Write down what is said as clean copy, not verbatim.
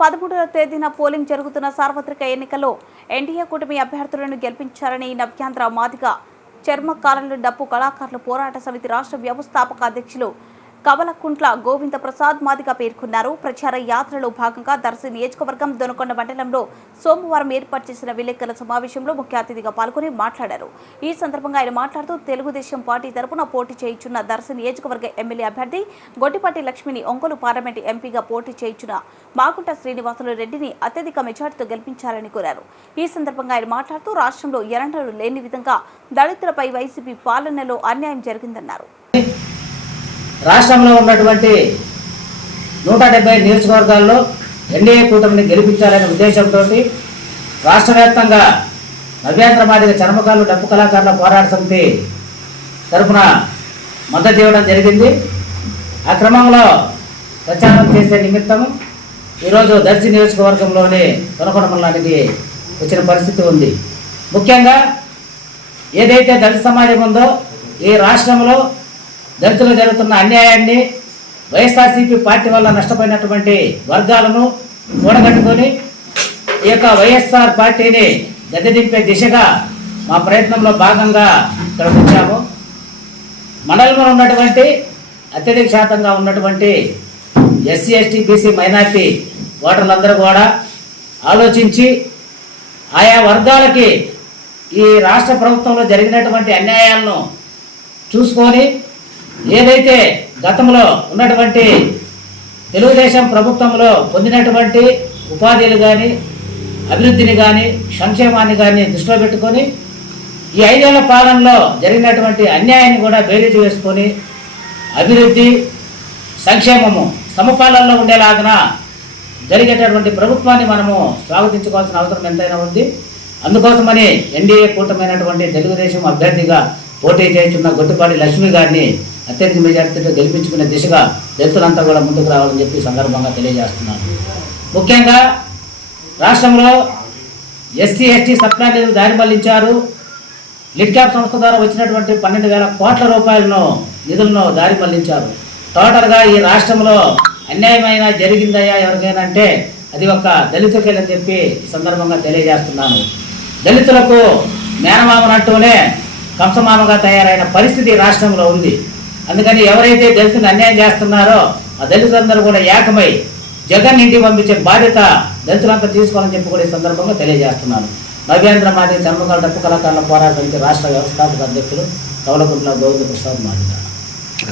13వ తేదీన పోలింగ్ జరుగుతున్న సార్వత్రిక ఎన్నికల్లో ఎన్డీఏ కూటమి అభ్యర్థులను గెలిపించాలని నవ్యాంధ్ర మాదిగ చర్మకారుల డప్పు కళాకారుల పోరాట సమితి రాష్ట్ర వ్యవస్థాపక అధ్యక్షులు కవలకుంట్ల గోవింద ప్రసాద్ మాదిగ పేర్కొన్నారు. ప్రచార యాత్రలో భాగంగా దర్శి నియోజకవర్గం దొనకొండ మండలంలో సోమవారం ఏర్పాటు చేసిన విలేకరుల సమావేశంలో ముఖ్య అతిథిగా పాల్గొని మాట్లాడారు. ఈ సందర్భంగా ఆయన మాట్లాడుతూ తెలుగుదేశం పార్టీ తరపున పోటీ చేయించున్న దర్శి నియోజకవర్గ ఎమ్మెల్యే అభ్యర్థి గొట్టిపాటి లక్ష్మిని ఒంగోలు పార్లమెంటు ఎంపీగా పోటీ చేయించిన మాగుంట శ్రీనివాసులు రెడ్డిని అత్యధిక మెజార్టీతో గెలిపించాలని కోరారు. ఈ సందర్భంగా ఆయన మాట్లాడుతూ రాష్ట్రంలో ఎన్నడూ లేని విధంగా దళితులపై వైసీపీ పాలనలో అన్యాయం జరిగిందన్నారు. రాష్ట్రంలో ఉన్నటువంటి 170 నియోజకవర్గాల్లో ఎన్డీఏ కూటమిని గెలిపించాలనే ఉద్దేశంతో రాష్ట్ర వ్యాప్తంగా నవ్యాంధ్ర మాదిగ చర్మకారులు డప్పు కళాకారుల పోరాట సమితి తరఫున మద్దతు ఇవ్వడం జరిగింది. ఆ క్రమంలో ప్రచారం చేసే నిమిత్తం ఈరోజు దర్శి నియోజకవర్గంలోని దొనకొండ మండలానికి వచ్చిన పరిస్థితి ఉంది. ముఖ్యంగా ఏదైతే దళిత సమాజం ఉందో ఈ రాష్ట్రంలో దళితులు జరుగుతున్న అన్యాయాన్ని వైఎస్ఆర్సీపీ పార్టీ వల్ల నష్టపోయినటువంటి వర్గాలను కూడగట్టుకొని ఈ యొక్క వైఎస్ఆర్ పార్టీని గద్దెదింపే దిశగా మా ప్రయత్నంలో భాగంగా ఇక్కడికి వచ్చాము. మండలంలో ఉన్నటువంటి అత్యధిక శాతంగా ఉన్నటువంటి ఎస్సీ ఎస్టీ బీసీ మైనార్టీ ఓటర్లందరూ కూడా ఆలోచించి ఆయా వర్గాలకి ఈ రాష్ట్ర ప్రభుత్వంలో జరిగినటువంటి అన్యాయాలను చూసుకొని ఏదైతే గతంలో ఉన్నటువంటి తెలుగుదేశం ప్రభుత్వంలో పొందినటువంటి ఉపాధిలు కానీ అభివృద్ధిని కానీ సంక్షేమాన్ని కానీ దృష్టిలో పెట్టుకొని ఈ 5 ఏళ్ల పాలనలో జరిగినటువంటి అన్యాయాన్ని కూడా బేరీజు వేసుకొని అభివృద్ధి సంక్షేమము సమపాలనలో ఉండేలాగా జరిగేటటువంటి ప్రభుత్వాన్ని మనము స్వాగతించుకోవాల్సిన అవసరం ఎంతైనా ఉంది. అందుకోసమని ఎన్డీఏ కూటమైనటువంటి తెలుగుదేశం అభ్యర్థిగా పోటీ చేస్తున్న గొట్టిపాటి లక్ష్మి గారిని అత్యధిక మెజార్టీతో గెలిపించుకునే దిశగా దళితులంతా కూడా ముందుకు రావాలని చెప్పి సందర్భంగా తెలియజేస్తున్నాను. ముఖ్యంగా రాష్ట్రంలో ఎస్సీ ఎస్టీ సప్లా నిధులు దారి మళ్లించారు. లిడ్ క్యాప్ సంస్థ ద్వారా వచ్చినటువంటి 12,000 కోట్ల రూపాయలను నిధులను దారి మళ్లించారు. టోటల్గా ఈ రాష్ట్రంలో అన్యాయమైన జరిగిందయ్యా ఎవరికైనా అంటే అది ఒక దళితులకేనని చెప్పి ఈ సందర్భంగా తెలియజేస్తున్నాను. దళితులకు మేనమామనంటూనే కంసమామగా తయారైన పరిస్థితి రాష్ట్రంలో ఉంది. అందుకని ఎవరైతే దళితులు అన్యాయం చేస్తున్నారో ఆ దళితులందరూ కూడా ఏకమై జగన్ ఇంటికి పంపించే బాధ్యత దళితులంతా తీసుకోవాలని చెప్పి కూడా ఈ సందర్భంగా తెలియజేస్తున్నాను. నవ్యాంధ్ర మాదిగ చర్మకారుల డప్పు కళాకారుల పోరాట సమితి రాష్ట్ర వ్యవస్థాపక అధ్యక్షులు కవలకుంట్ల గోవింద ప్రసాద్ మాదిగ.